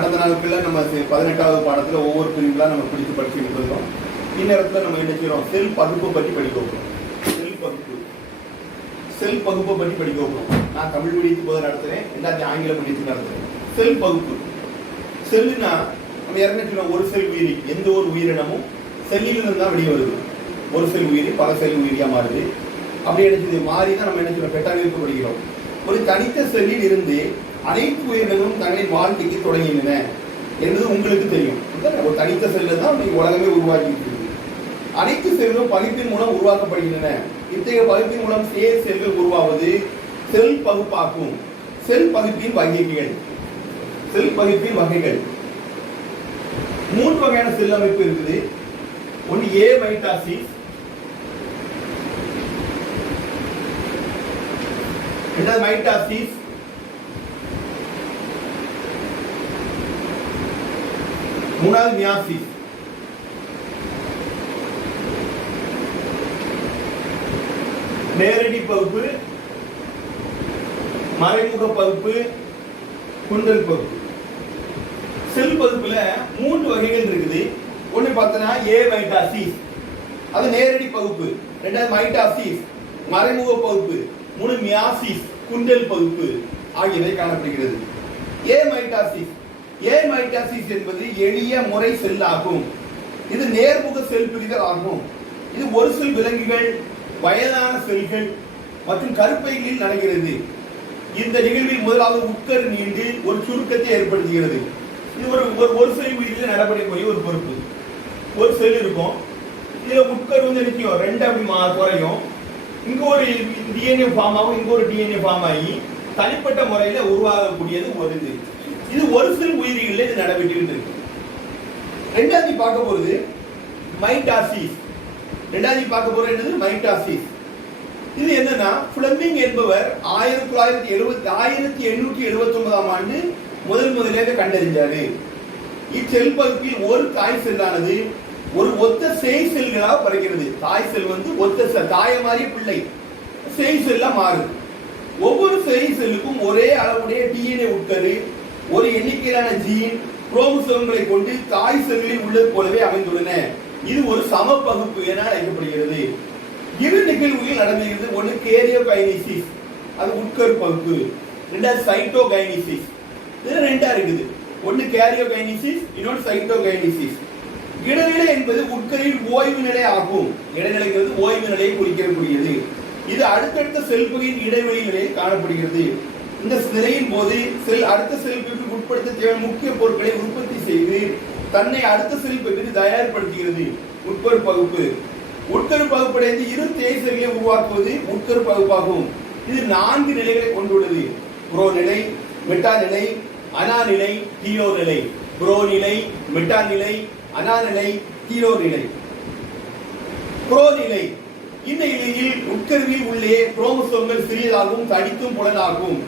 கடந்த நாட்களில் நம்ம 18வது பாடத்தில் ஒவ்வொரு பிரிவுகளாக நம்ம பிடித்து படிச்சுட்டு இருக்கோம். இந்நேரத்தில் நம்ம என்ன செய்யறோம்? செல் பகுப்பு பற்றி படிக்க போகிறோம். செல் பகுப்பை பற்றி படிக்க போகிறோம். நான் தமிழ் மீடியத்துக்கு போதை நடத்துறேன், எல்லாத்தையும் ஆங்கில மீடியத்துக்கு நடத்துறேன். செல் பகுப்பு. செல்லுனா நம்ம ஏற்கனவே ஒரு செல் உயிரி, எந்த ஒரு உயிரினமும் செல்லிலிருந்து தான் வெளியே வருது. ஒரு செல் உயிரி பல செல் உயிரியா மாறுது. அப்படி என்ன மாறி தான் நம்ம என்ன செய்யறோம்? பெட்டாவிற்கு படிக்கிறோம். ஒரு தனித்த செல்லில் இருந்து அனைத்து உயிரினங்களும் தங்களின் வாழ்க்கைக்கு தொடங்கின என்பது உங்களுக்கு தெரியும். ஒரு தனித்த செல்ல தான் உலகமே உருவாக்கி இருக்கு. அனைத்து செல்களும் பகுப்பின் மூலம் உருவாக்கப்படுகின்றன. இத்தகைய பகுப்பின் மூலம் செல்கள் உருவாவது செல் பகுப்பாகும். செல் பகுப்பின் வகைகள். செல் பகுப்பின் வகைகள் 3 வகையான செல் அமைப்பு இருக்குது. ஒன்று ஏ மைட்டாசிஸ், இரண்டாவது மைட்டாசிஸ், மூணாவது மியாசிஸ். நேரடி பகுப்பு, மறைமுக பகுப்பு, குண்டல் பகுப்பு. செல் பகுப்புல 3 வகைகள் இருக்குது. ஒண்ணு பார்த்தனா ஏ மைட்டாசிஸ், அது நேரடி பகுப்பு. இரண்டாவது மைட்டாசிஸ், மறைமுக பகுப்பு. 3 மியாசிஸ், குண்டல் பகுப்பு ஆகியவை காணப்படுகிறது. ஏ மைட்டாசிஸ். ஏ மைட்டாசிஸ் என்பது எளிய முறை செல் ஆகும். இது நேர்முக செல் பிரிதல் ஆகும். இது ஒரு செல் விலங்குகள், வயதான செல்கள் மற்றும் கருப்பைகளில் நடக்கிறது. இந்த நிகழ்வில் முதலாவது உட்கரு நீண்டு ஒரு சுருக்கத்தை ஏற்படுத்துகிறது. இது ஒரு செல் உயிரில் நடப்படக்கூடிய ஒரு பொறுப்பு. ஒரு செல் இருக்கும், இதுல உட்கரு வந்து நிற்கும், 2 அப்படி குறையும். இங்க ஒரு டிஎன்ஏ ஃபார்ம் ஆகும், இங்க ஒரு டிஎன்ஏ ஃபார்ம் ஆகி தனிப்பட்ட முறையில உருவாகக்கூடியது ஒரு இது. இது ஒரு செல் உயிரிகளில் இது நடைபெற்று இருக்கு. ரெண்டாவது பார்க்க போறது மைட்டாசிஸ். ரெண்டாவது பார்க்க போறது என்னது? மைட்டாசிஸ். இது என்னன்னா, பிளெமிங் என்பவர் 1879ஆம் ஆண்டு முதலாக கண்டறிஞ்சாரு. இச்செல் பகுப்பில் ஒரு தாய் செல்லானது ஒரு ஒத்த சேய் செல்களாக பறக்கிறது. தாய் செல் வந்து ஒத்த தாய மாதிரி பிள்ளை சேய் செல்லா மாறுது. ஒவ்வொரு சேய் செல்லுக்கும் ஒரே அளவுடைய டிஎன்ஏ உட்கரு, ஒரு எண்ணிக்கையிலான ஜீன், குரோமோசோம்களை கொண்டு தாய் செல்களில் உள்ளது போலவே அமைந்துள்ளன. இது ஒரு சம பகுப்பு என அழைக்கப்படுகிறது. இரு நிகழ்வுகள் நடந்துகிறது. ஒன்று கேரியோகைனிசிஸ், அது உட்கரு பகுப்பு. ரெண்டாவது சைட்டோகைனிசிஸ். இது ரெண்டா இருக்குது. ஒன்று கேரியோகைனிசிஸ், இன்னொன்று சைட்டோகைனிசிஸ். இடைநிலை என்பது உட்கரில் ஓய்வு நிலை ஆகும். இடைநிலைங்கிறது ஓய்வு நிலையை குறிக்கக்கூடியது. இது அடுத்தடுத்த செல் பகுதியின் இடைவெளி நிலையில் காணப்படுகிறது. இந்த நிலையின் போது செல் அடுத்த செல் பகுதிக்கு உட்படுத்த தேவையான முக்கிய பொருட்களை உற்பத்தி செய்து தன்னை அடுத்த செல் பகுதிக்கு தயார்படுத்துகிறது. உட்கரு பகுப்பு. உட்கரு பகுப்படைந்து இரு தேய் செல்களை உருவாக்குவது உட்கரு பகுப்பாகும். இது 4 நிலைகளை கொண்டுள்ளது. புரோ நிலை, மெட்டா நிலை, அனா நிலை, கீழோ நிலை. புரோ நிலை, மெட்டா நிலை, அனா நிலை, கீழோ நிலை. புரோ நிலை. இந்த நிலையில் உட்கருவில் உள்ளே குரோமோசோம்கள் சிறியதாகவும் தடித்தும் புலனாகும்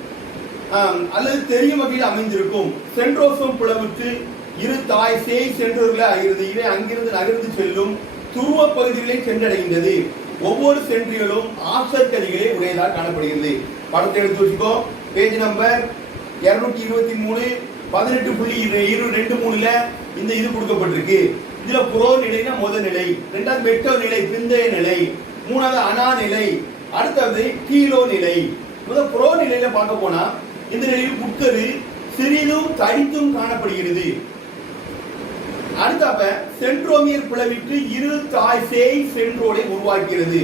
அல்லது தெரியும் வகையில் அமைந்திருக்கும். சென்ட்ரோசோம் புலவுற்று இரு தாய் சேய் சென்றோர்களே ஆகிறது. இவை அங்கிருந்து நகர்ந்து செல்லும் துருவ பகுதிகளை சென்றடைகின்றது. ஒவ்வொரு சென்ட்ரிகளும் ஆப்சர் கதிகளை உடையதாக காணப்படுகிறது. படத்தை எடுத்து வச்சுக்கோ. பேஜ் நம்பர் 223 18.23ல இந்த இது கொடுக்கப்பட்டிருக்கு. இதுல புரோ நிலைனா முதல் நிலை, இரண்டாவது மெட்டோ நிலை பிந்தைய நிலை, மூணாவது அனா நிலை, அடுத்தது கீழோ நிலை. முதல் புரோ நிலையில பார்க்க போனா இந்த நிலையில் உட்கரு சிறிதும் தடித்தும் காணப்படுகிறது. அடுத்தப்ப சென்ட்ரோமியர் பிளவிட்டு இரு தாய் சேய் சென்ட்ரோலை உருவாக்குகிறது.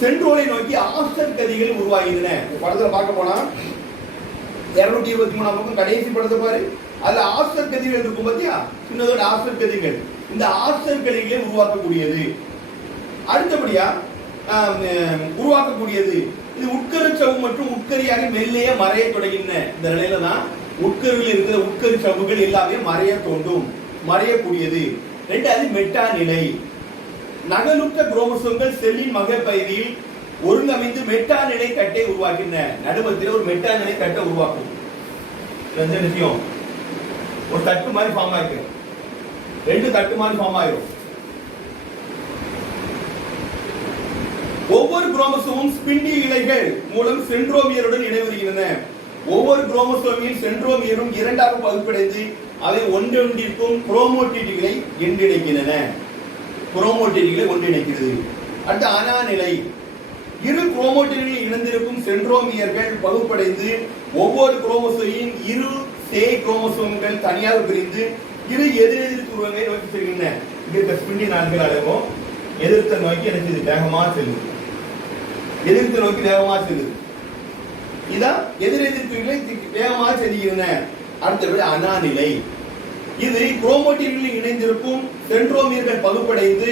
சென்ட்ரோலை நோக்கி ஆப்சர் கதிகள் உருவாகின்றன. படத்துல பார்க்க போனா 223ஆம் பக்கம் கடைசி படத்தை பாரு. அதுல ஆப்சர் கதிகள் இருக்கும் பாத்தியா, சின்னதோட ஆப்சர் கதிகள். இந்த ஆப்சர் கதிகளை உருவாக்கக்கூடியது. அடுத்தபடியா உருவாக்கக்கூடியது இது உட்கரு சவ்வு மற்றும் உட்கரியாக மெல்லைய மறைய தொடங்கின. இந்த நிலையில தான் உட்கருவில் இருக்கிற உட்கரு சவ்வுகள் எல்லாமே மறைய தோன்றும், மறையக்கூடியது. ரெண்டாவது மெட்டா நிலை. நகலுற்ற குரோமோசோம்கள் செல்லின் மகப்பகுதியில் ஒருங்கமைந்து மெட்டா நிலை கட்டை உருவாக்கின. நடுமத்தில் ஒரு மெட்டா நிலை கட்டை உருவாக்கும். விஷயம் ஒரு தட்டு மாதிரி ஃபார்ம் ஆயிருக்கு, 2 தட்டு மாதிரி ஃபார்ம் ஆயிரும். ஒவ்வொரு குரோமோசோமும் ஸ்பிண்டி இழைகள் மூலம் சென்ட்ரோமியருடன் இணைவருகின்றன. ஒவ்வொரு குரோமோசோமின் சென்ட்ரோமியரும் இரண்டாக பகுப்படைந்து அவை ஒன்றொன்றிற்கும் குரோமோட்டிட்களை ஒன்றிணைக்கின்றன. குரோமோட்டிட்களை ஒன்றிணைக்கிறது. அடுத்த அனாநிலை. இரு குரோமோட்டிட்களில் இணைந்திருக்கும் சென்ட்ரோமியர்கள் பகுப்படைந்து ஒவ்வொரு குரோமோசோமின் இரு சே குரோமோசோம்கள் தனியாக பிரிந்து இரு எதிரெதிர் துருவங்களை நோக்கி செல்கின்றன. இந்த ஸ்பிண்டின் நாட்கள் அளவும் எதிர்த்த நோக்கி எனக்கு வேகமா செல்லுது. எதிர்த்த நோக்கி வேகமா செல்லுது. இதான் எதிரெதிர்ப்புகளை வேகமாக செல்கின்றன. அடுத்தபடி அனாநிலை. இது குரோமோட்டின்களில் இணைந்திருக்கும் சென்ட்ரோமியர்கள் பகுப்படைந்து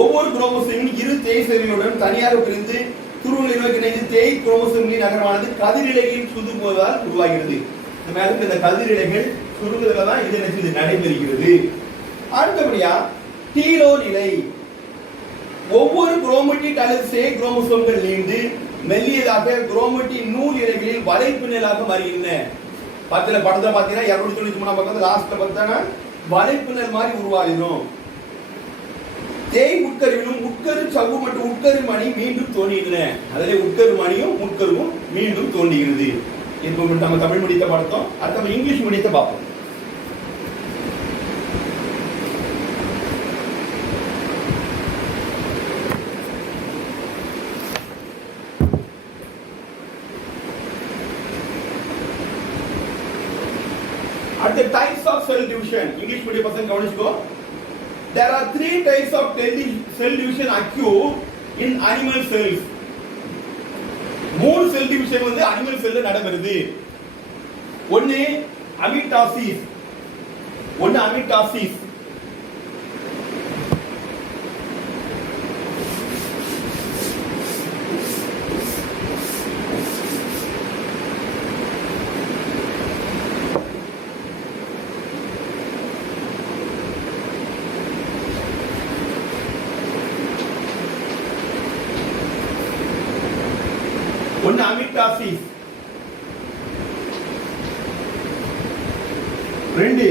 ஒவ்வொரு குரோமோசோமின் இரு தேய் செல்களுடன் தனியாக பிரிந்து துருவங்களை நோக்கி இணைந்து தேய் குரோமோசோம்களின் நகரமானது கதிரிழையில் சுருங்குவதால் உருவாகிறது. இந்த கதிரிழைகள் சுருங்குவதில் தான் இது நடைபெறுகிறது. அடுத்தபடியா டீலோ நிலை. ஒவ்வொரு குரோமேட்டிட் அல்லது சே குரோமோசோம்கள் நீண்டு மெல்லியதாக குரோமேட்டின் நூல் இழைகளில் வலைப்பின்னலாக மாறுகின்றன. படத்துல பாத்தீங்கன்னா 293 பக்கத்துல லாஸ்ட்ல பார்த்தா வலைப்பின்னல் மாதிரி உருவாகிடும். தேய் உட்கருவிலும் உட்கரு சவ்வு மற்றும் உட்கரு மணி மீண்டும் தோன்றுகின்றன. அதிலே உட்கரு மணியும் உட்கருவும் மீண்டும் தோன்றுகிறது. இப்போ நம்ம தமிழ் முடித்த பார்த்தோம். அடுத்து நம்ம இங்கிலீஷ் முடித்த பார்ப்போம். At the types of cell division, English medium person கவனிச்சுக்கோ. There are 3 types of cell division occur in animal cells. 3 cell division வந்து animal cell நடக்குது. ஒன்னு அமிட்டாசிஸ். ஒன்னு அமிட்டாசிஸ். 2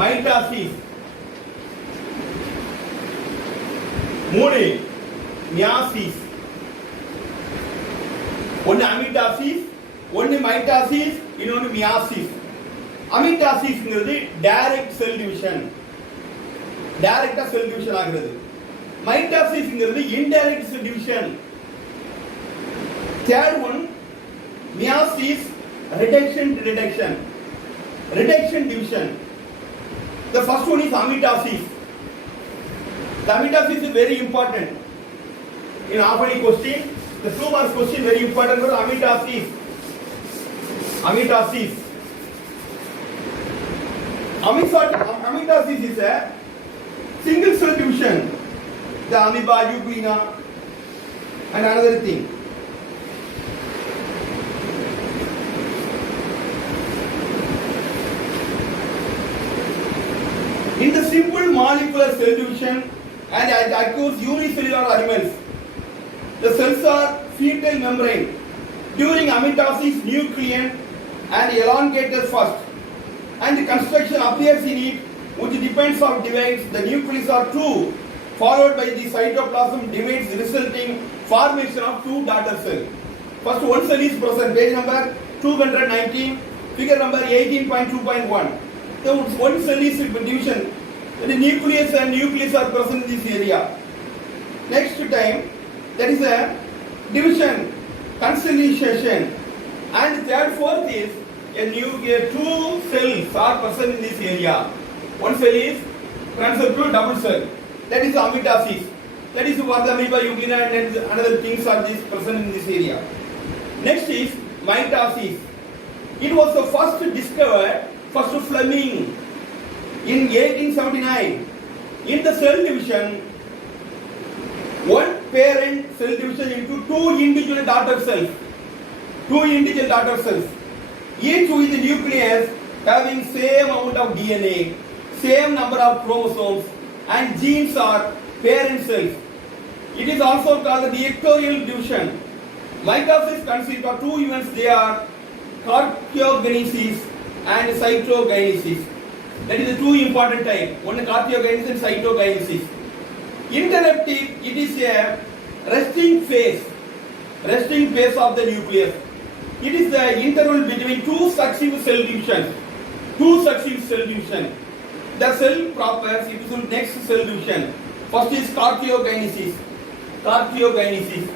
மைட்டாசிஸ். 3 மியாசிஸ். ஒன்னு அமிட்டாசிஸ், ஒன்னு மைட்டாசிஸ், இன்னொன்னு மியாசிஸ். அமிட்டாசிஸ்ங்கிறது டைரக்ட் செல் டிவிஷன். டைரக்டா செல் டிவிஷன் ஆகிறது. மைட்டாசிஸ்ங்கிறது indirect cell division. Third one, meiosis, reduction division. The first one is amitosis. The amitosis is very important. In half-yearly question, the 2 marks question very important for amitosis. Amitosis is a single cell division. The amoeba, euglena, and another thing. In the simple molecular cell division and it occurs unicellular animals, the cells are fetal membrane. During amitosis, nucleus and elongated first, and the construction appears in it, which depends on divides. The nucleus are 2, followed by the cytoplasm divides, resulting formation of 2 daughter cells. First one cell is present. Page number 219, figure number 18.2.1. So one cell is division. The nucleus and nucleus are present in this area. Next time, that is a division, consolidation, and third, fourth is a nucleus. 2 cells are present in this area. One cell is transferred to double cell. That is amitosis. That is what the amoeba, euglena, and another things are present in this area. Next is mitosis. It was the first discovered. First Fleming in 1879. In the cell division, one parent cell division into 2 individual daughter cells. Each with the nucleus having same amount of DNA, same number of chromosomes, and genes are parent cells. It is also called the ectorial division. Mitosis consists of 2 events. They are cartiogenesis and cytogenesis. That is the 2 important type. One cartiogenesis and cytogenesis. Interrupted, it is a resting phase of the nucleus. It is the interval between two successive cell divisions. Two successive cell division. The cell proper it is next cell division. First is cartiokinesis. Cartiokinesis.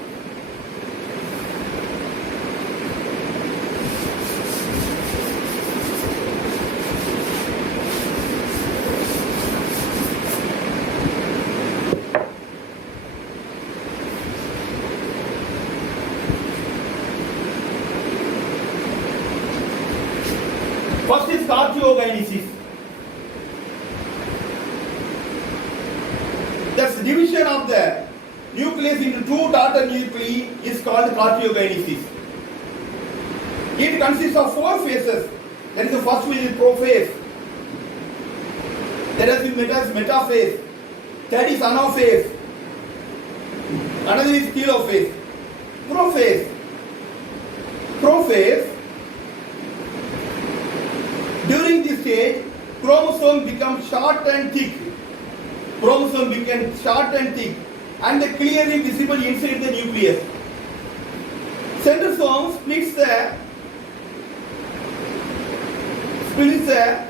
First is cartiokinesis. Thus, division of the nucleus into two daughter nuclei is called cartiokinesis. It consists of four phases. That is the first one is prophase. That is metaphase. Third is anaphase. Another is telophase. Prophase. Prophase. During this stage, chromosome becomes short and thick. Chromosome becomes short and thick and clearly visible inside the nucleus. Centrosome splits the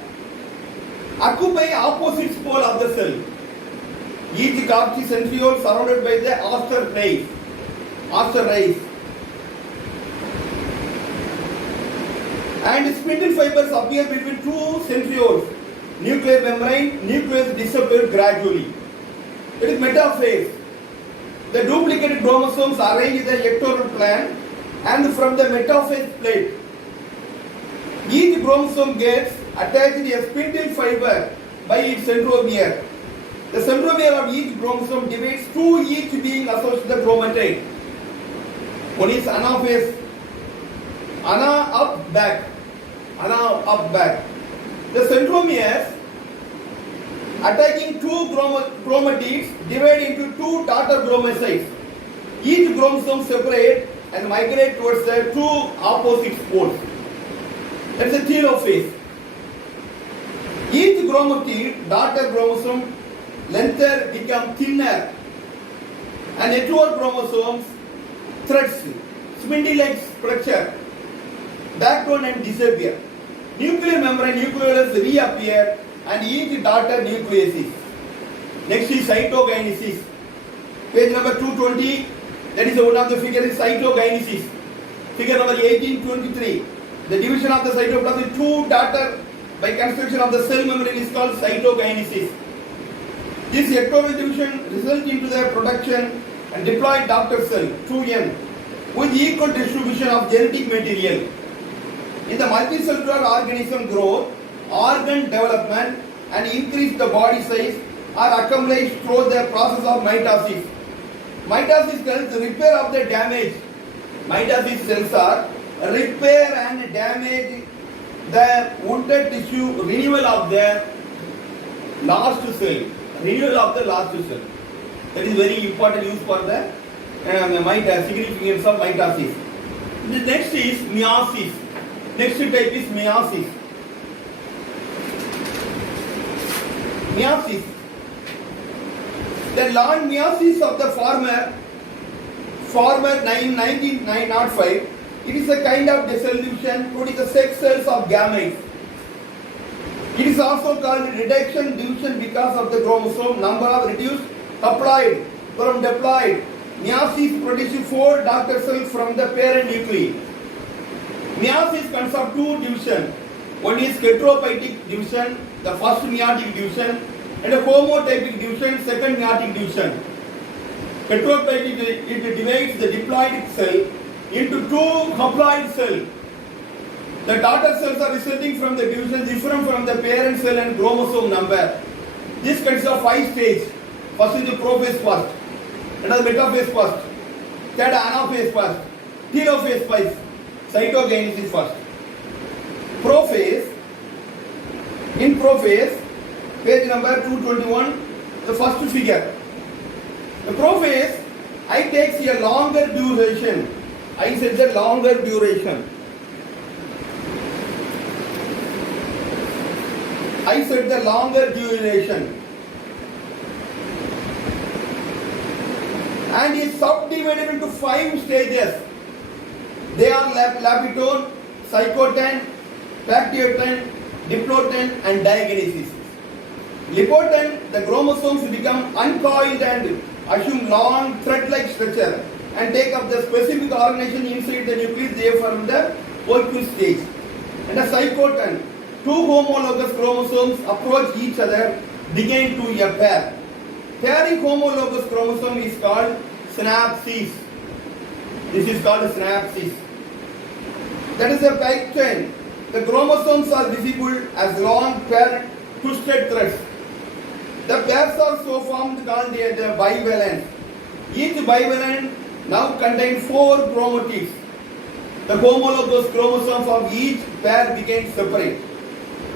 occupy opposite pole of the cell. Each Golgi centriole surrounded by the aster rays. And spindle fibers appear between two centrioles. Nuclear membrane, nucleus disappears gradually. It is metaphase. The duplicated chromosomes arrange in the ectoral plan and from the metaphase plate. Each chromosome gets attached to a spindle fiber by its centromere. The centromere of each chromosome divides two, each being associated with the chromatide. One is anaphase. Ana up back. Ana up back. The centromeres attaching two chromatids divide into two daughter chromocytes. Each chromosome separate and migrate towards the two opposite poles. That is the telophase. Each chromatid, daughter chromosome, lengther become thinner and network chromosomes threads, spindle-like structure, backbone and disappear. Nuclear membrane nucleolus reappear and each daughter nucleases. Next is cytokinesis. Page number 220. That is one of the figure is cytokinesis. Figure number 1823. The division of the cytoplasm into two daughter by construction of the cell membrane is called cytokinesis. This ectoral division results into the production and diploid daughter cell 2N with equal distribution of genetic material. In the multicellular organism growth, organ development and increase the body size are accomplished through the process of mitosis. Mitosis cells repair of the damage. Mitosis cells are repair and damage the wounded tissue, renewal of the last cell. Renewal of the last cell. That is very important use for the significance of mitosis. The next is meiosis. Next type is meiosis. Meiosis. The long meiosis of the former 1905, it is a kind of dissolution producing the sex cells of gametes. It is also called reduction division because of the chromosome number of reduced haploid from diploid. Meiosis produces 4 daughter cells from the parent nuclei. Meiosis consists of 2 divisions. One is heteropoietic division, the first meiotic division, and a homotypic division, second meiotic division. Heteropoietic, it divides the diploid cell into 2 haploid cells. The daughter cells are resulting from the division different from the parent cell and chromosome number. This consists of 5 stages. First is the prophase first, another metaphase first, third anaphase first, telophase first, cytokinesis first. Prophase. In prophase, page number 221, the first figure. The prophase, I takes a longer duration. I said the longer duration. I said the longer duration. And is subdivided into 5 stages. They are lapitone, cycloten, pactioten, diploten, and diagenesis. Lipoten, the chromosomes become uncoiled and assume long thread-like structure and take up the specific organization inside the nucleus. They form the Volkmann stage. And the cycloten, two homologous chromosomes approach each other, begin to a pair. Pairing homologous chromosome is called synapsis. This is called synapsis. That is a pike chain. The chromosomes are visible as long paired twisted threads. The pairs are so formed called the bivalent. Each bivalent now contains 4 chromatids. The homologous chromosomes of each pair became separate.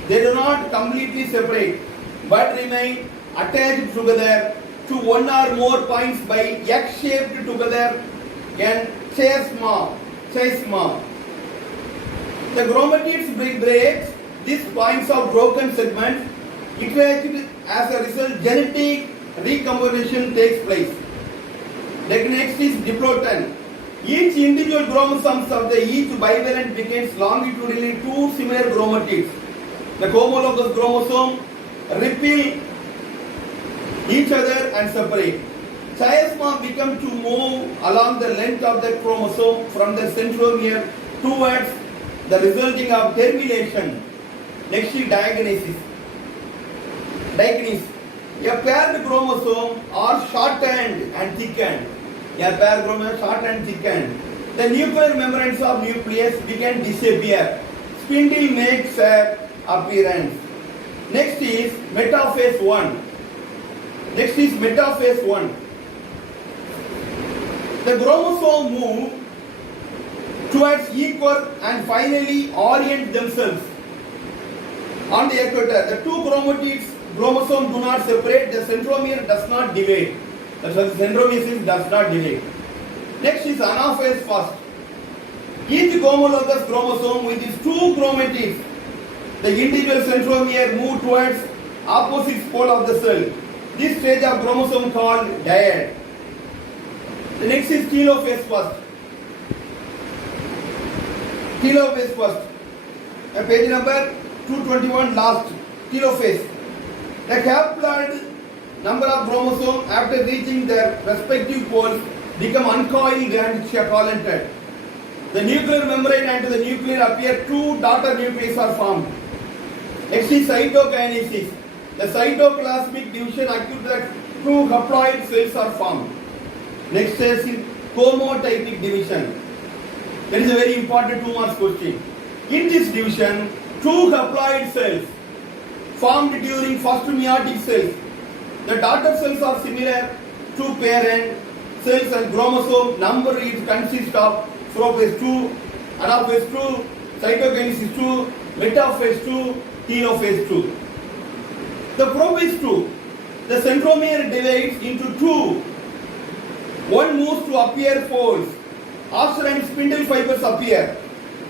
They do not completely separate, but remain attached together to one or more points by X-shaped together and chiasma. The chromatids break these points of broken segments. As a result, genetic recombination takes place. The next is diploten. Each individual chromosomes of each bivalent becomes longitudinally 2 similar chromatids. The homologous chromosome repel each other and separate. Chiasma become to move along the length of the chromosome from the centromere towards the resulting of termination. Next is diagenesis. A paired chromosome are shortened and thickened. A paired chromosome short and thickened. The nuclear membranes of nucleus begin disappear. Spindle makes an appearance. Next is metaphase 1. The chromosome move towards equal and finally orient themselves on the equator. The 2 chromosomes do not separate. The centromere does not divide. The centromere does not divide. Next is anaphase first. Each homologous chromosome with its 2 chromatids, the individual centromere move towards opposite pole of the cell. This stage of chromosome called dyad. The next is telophase first. Page number 221 last. Telophase. The haploid number of chromosomes after reaching their respective poles become uncoiled and collected. The nuclear membrane and the nucleus appear 2 daughter nuclei are formed. Next is cytokinesis. The cytoplasmic division occurs that 2 haploid cells are formed. Next is homotypic division. That is a very important 2 marks question. In this division, 2 haploid cells formed during first meiotic cells. The daughter cells are similar to parent cells and chromosome number is consists of prophase 2, anaphase 2, cytokinesis 2, metaphase 2, telophase 2. The prophase 2, the centromere divides into 2. One moves to appear folds. After and spindle fibers appear.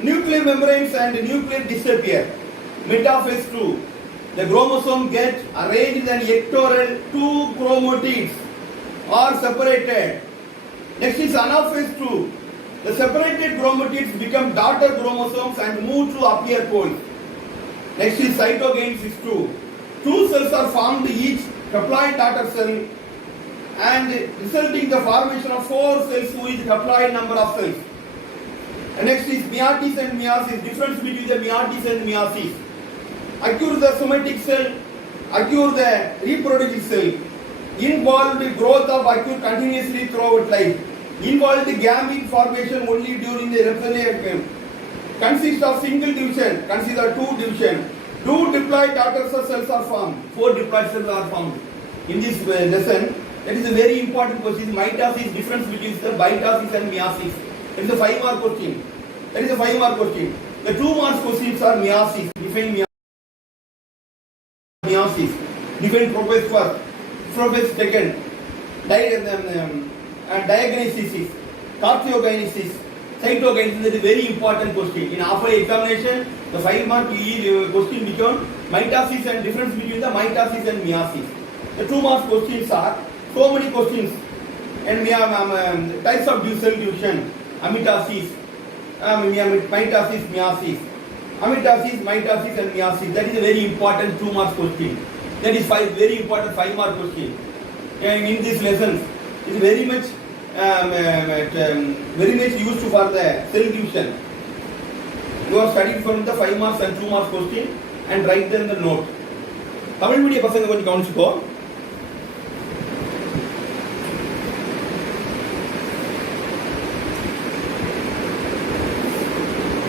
Nuclear membranes and nucleus disappear. Metaphase 2. The chromosome gets arranged and ectoral 2 chromatids are separated. Next is anaphase 2. The separated chromatids become daughter chromosomes and move to appear poles. Next is cytokinesis 2. 2 cells are formed each haploid daughter cell and resulting the formation of 4 cells who is haploid number of cells. And next is meiosis and meiosis. Difference between the meiosis and meiosis. Occur the somatic cell, occur the reproductive cell. Involved growth of occur continuously throughout life. Involved gamete formation only during the reproductive. Consists of single division, consists of 2 division. 2 diploid daughter cells are formed. 4 diploid cells are formed. In this lesson, that is a very important question. Mitosis, difference between the mitosis and meiosis. It is a 5 mark question. That is a 5 mark question. The 2 mark questions are meiosis. Define meiosis. Define prophase first. Prophase second. Diagenesis. Carcinokinesis. Cytokinesis is a very important question. In after examination, the 5 mark question become mitosis and difference between the mitosis and meiosis. The 2 mark questions are so many questions. And we have types of cell division, amitosis, mitosis, meiosis. Amitosis, mitosis and meiosis. That is a very important 2 mark question. That is very important 5 mark question. In these lessons, it is very much used for the cell division. You are studying from the 5 marks and 2 marks question and write them the note. Tamil மீடிய பசங்க கொஞ்சம் கவனிச்சுக்கோ.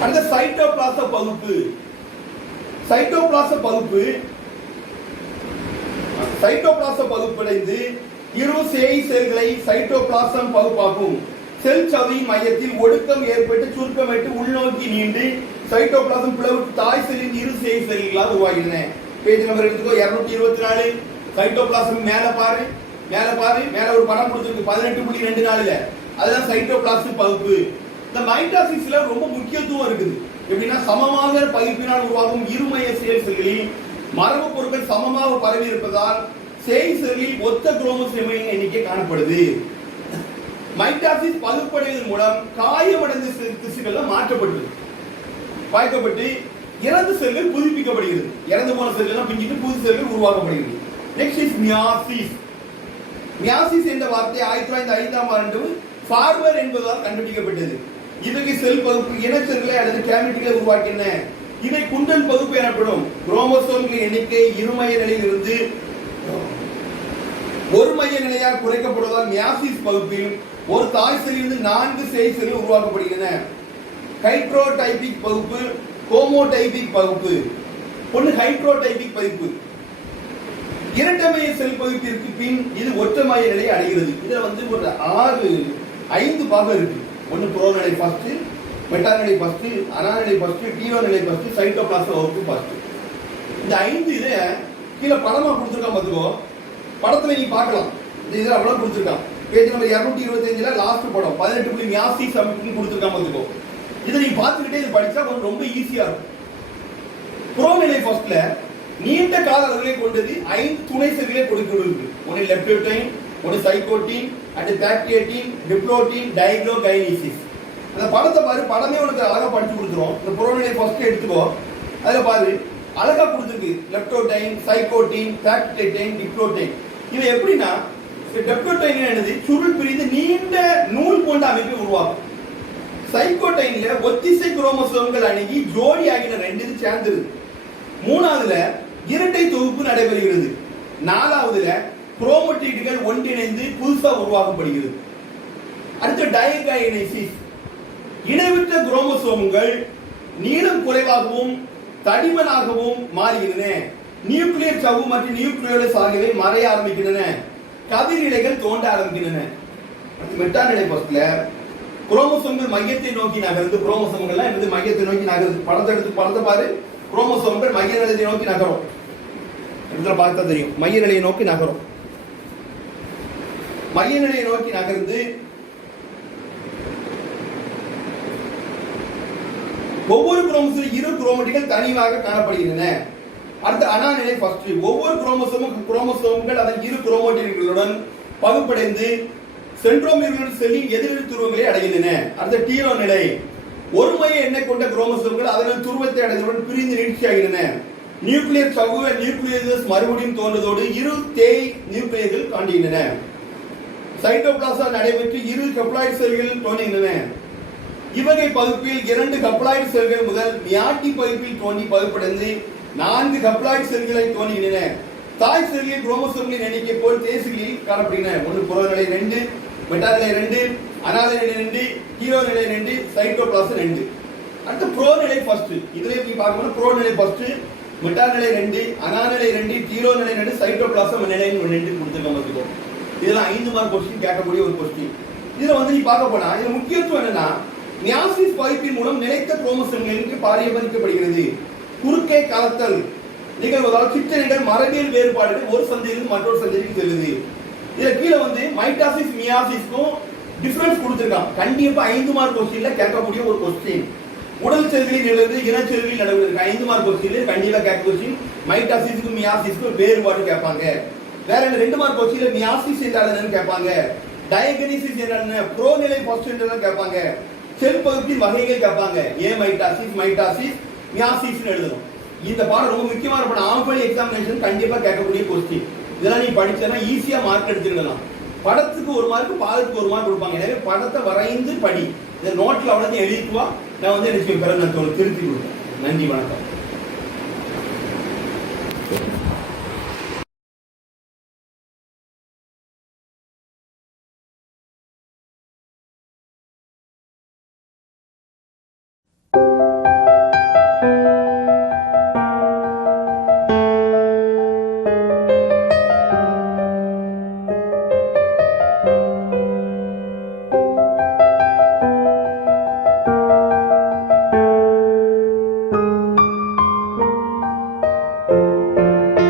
அந்த சைட்டோபிளாசம் பகுப்பு பகுப்படைந்து இரு சேய் செல்களை சைட்டோபிளாசம் பகுப்பாகும். செல் சவ்வின் மையத்தில் ஒடுக்கம் ஏற்பட்டு சுருக்கமிட்டு உள்நோக்கி நீண்டு சைட்டோபிளாசம் பிளவுற்று தாய் செல்லின் இரு சேய் செல்களாக உருவாகின்றன. பேஜ் நம்பர் எடுத்துக்கோ 224. சைட்டோபிளாசம் மேல பாரு மேல ஒரு படம் கொடுத்திருக்கு 18.24ல. அதுதான் சைட்டோபிளாசம் பகுப்பு. இந்த மைட்டாசிஸ்ல ரொம்ப முக்கியத்துவம் இருக்குது. எப்படின்னா சமமாக பகுப்பினால் உருவாகும் இருமைய சேய் செல்களில் மரபு பொருட்கள் சமமாக பரவி இருப்பதால் சேய் செல்களில் ஒத்த குரோமோசோமின் எண்ணிக்கை காணப்படுது. மைட்டாசிஸ் பகுப்படைவதன் மூலம் காயமடைந்த திசுக்கள் மாற்றப்பட்டு இறந்த செல்கள் புதுப்பிக்கப்படுகிறது. இறந்து போன செல்கள் பிஞ்சிட்டு புது செல்கள் உருவாக்கப்படுகிறது. Next is meiosis. மியாசிஸ் என்ற வார்த்தை 1905ஆம் ஆண்டு ஃபார்வர் என்பதால் கண்டுபிடிக்கப்பட்டது. இவகை செல் பகுப்பு இனச்செல்களை அல்லது கேமெட்டுகளை உருவாக்கின. இவை குண்டல் பகுப்பு எனப்படும். குரோமோசோம்களின் எண்ணிக்கை இருமைய நிலையில் இருந்து ஒரு மைய நிலையாக குறைக்கப்படுவதால் மியாசிஸ் பகுப்பில் ஒரு தாய் செல்லிலிருந்து 4 சேய் செல்கள் உருவாக்கப்படுகின்றன. ஹைட்ரோடைபிக் பகுப்பு, ஹோமோடைபிக் பகுப்பு. ஒன்று ஹைட்ரோடைபிக் பகுப்பு. இரட்டமைய செல் பகுப்பிற்கு பின் இது ஒற்றைமைய நிலையை அடைகிறது. இதுல ஒரு 5 பாகம் இருக்கு. ஒன்று புரோ நிலை ஃபர்ஸ்ட், மெட்டா நிலை ஃபர்ஸ்ட், அனா நிலை ஃபர்ஸ்ட், டீரோ நிலை ஃபர்ஸ்ட், சைட்டோபிளாசம் வகுப்பு ஃபர்ஸ்ட். இந்த 5 இதை கீழே படமா கொடுத்துருக்கான் பாத்துக்கோ. படத்துல நீ பார்க்கலாம். இந்த இதுல அவ்வளவு கொடுத்துருக்கான். பேஜ் நம்பர் 225ல லாஸ்ட் படம் 18 மியாசிஸ் அப்படின்னு கொடுத்துருக்கான் பாத்துக்கோ. இதை நீ பார்த்துக்கிட்டே இது படிச்சா ரொம்ப ஈஸியா இருக்கும். புரோ நிலை ஃபர்ஸ்ட்ல நீண்ட கால அளவுகளை கொண்டது 5 துணை செல்களை கொடுக்கிறது. ஒன்று லெப்டோடைன், ஒன்று சைகோட்டின், அடுத்து டாக்டியேட்டின், டிப்ளோட்டின், டைக்ளோகைனீசிஸ். அந்த படத்தை பாரு, படமே உனக்கு அழகா படிச்சு கொடுத்துரும். இந்த புரோ நிலை ஃபர்ஸ்ட் எடுத்துக்கோ. அதுல பாரு அழகா கொடுத்துருக்கு. லெப்டோடைன், சைகோட்டின், டாக்டியேட்டின், டிப்ளோட்டின். இது எப்படின்னா லெப்டோடைன் என்னது சுருள் பிரிந்து நீண்ட நூல் போன்ற அமைப்பை உருவாக்கும். சைகோடைன்ல ஒத்திசை குரோமோசோம்கள் அணுகி ஜோடி ஆகின 2 இது சேர்ந்துருது. 3ஆவதுல இரட்டை தொகுப்பு நடைபெறுகிறது. 4ஆவதுல குரோமடிட்கள் ஒன்றிணைந்து புதுசா உருவாக்கப்படுகிறது. அடுத்து டைகைனசிஸ். இணைவிட்ட குரோமோசோம்கள் நீளம் குறைவாகவும் தடிமனாகவும் மாறுகின்றன. நியூக்ளியர் சவ்வு மற்றும் நியூக்ளியோலஸ் ஆகியவை மறைய ஆரம்பிக்கின்றன. கதிரிலைகள் தோன்ற ஆரம்பிக்கின்றன. மெட்டா நிலை ஃபர்ஸ்ட்ல குரோமோசோம்கள் மையத்தை நோக்கி நகர்ந்து, குரோமோசோம்கள் மையத்தை நோக்கி நகருது. படத்தை பாரு. குரோமோசோம்கள் மைய நிலையை நோக்கி நகரும். இடத்துல பார்த்தா தெரியும். மைய நிலையை நோக்கி நகரும். மைய நிலையை நோக்கி நகர்ந்து ஒவ்வொரு குரோமோசோம் 2 குரோமடிகள் தனியாக காணப்படுகின்றன. அடுத்து அனா நிலை ஃபர்ஸ்ட். ஒவ்வொரு குரோமோசோம்கள் அதன் 2 குரோமடிகளுடன் பகுப்படைந்து சென்ட்ரோமியர்களுடன் செல்லின் எதிரெதிர் துருவங்களை அடைகின்றன. அடுத்த டீரோ நிலை. ஒரு மைய எண்ணெய் கொண்ட குரோமோசோம்கள் அதன் துருவத்தை அடைந்தவுடன் பிரிந்து நீட்சியாகின்றன. நியூக்ளியர் சவ்வு நியூக்ளியஸ் மறுபடியும் தோன்றுவதோடு 2 தேய் நியூக்ளியர்கள் காண்கின்றன. சைட்டோபிளாசம் நடைபெற்று 2 கப்ளாய்டு செல்கள் தோன்றுகின்றன. இவ்வகை பகுப்பில் 2 கப்ளாய்டு செல்கள் முதல் மியாட்டி பகுப்பில் தோன்றி பகுப்படைந்து 4 கப்ளாய்டு செல்களை தோன்றுகின்றன. தாய் செல்களில் குரோமோசோம்களின் எண்ணிக்கை போல் தேசிகளில் காணப்படுகின்றன. ஒன்று புரோ நிலை 2, மெட்டா நிலை 2, அனா நிலை 2, டீரோ நிலை 2, சைட்டோபிளாசம் 2. அடுத்து புரோ நிலை ஃபர்ஸ்ட். இதுல எப்படி பார்க்கணும்? புரோ நிலை ஃபர்ஸ்ட், மெட்டா நிலை 2, அனா நிலை 2, டீரோ நிலை 2, சைட்டோபிளாசம் நிலை 2 கொடுத்துருக்கோம். இதெல்லாம் 5 மார்க் கொஸ்டின் கேட்கக்கூடிய ஒரு கொஸ்டின். இதுல நீ பார்க்க போனா இதுல முக்கியத்துவம் என்னன்னா மியாசிஸ் பகுப்பின் மூலம் நிலைத்த குரோமோசோம்களுக்கு பராமரிக்கப்படுகிறது. குறுக்கே கலத்தல் நிகழ்வதால் சிற்றணிகள் மரபியல் வேறுபாடுகள் ஒரு சந்தையிலிருந்து மற்றொரு சந்தைக்கு செல்லுது. இதுல கீழே மைட்டாசிஸ் மியாசிஸ்க்கும் டிஃபரன்ஸ் கொடுத்திருக்கான். கண்டிப்பா 5 மார்க் கொஸ்டின்ல கேட்கக்கூடிய ஒரு கொஸ்டின். உடல் செல்களில் நிகழ்வு இனச்செல்களில் நடக்கிறது 5 மார்க் கொஸ்டின்ல கண்டிப்பா கேட்க கொஸ்டின். மைட்டாசிஸ்க்கும் மியாசிஸ்க்கும் வேறுபாடு கேட்பாங்க. வேற 2 மார்க் கொஸ்டின்ல மியாசிஸ் என்றால் என்னன்னு கேட்பாங்க. டயகனிசிஸ் என்றால் ப்ரோ நிலை ஃபர்ஸ்ட் என்றால் கேட்பாங்க. செல் பகுப்பின் வகைகள் கேட்பாங்க. ஏ மைட்டாசிஸ், மைட்டாசிஸ், மியாசிஸ் எழுதணும். இந்த பாடம் ரொம்ப முக்கியமான பாடம். ஆம்பளி எக்ஸாமினேஷன் கண்டிப்பா கேட்கக்கூடிய கொஸ்டின். இதெல்லாம் நீ படிச்சனா ஈஸியா மார்க் எடுத்துக்கலாம். படத்துக்கு ஒரு மார்க், பாதத்துக்கு ஒரு மார்க் கொடுப்பாங்க. எனவே படத்தை வரைந்து படி. இந்த நோட்ல அவ்வளவு எழுதிட்டு வா. நான் வந்து எனக்கு பிறகு நான் திருத்தி கொடுப்பேன். நன்றி, வணக்கம்.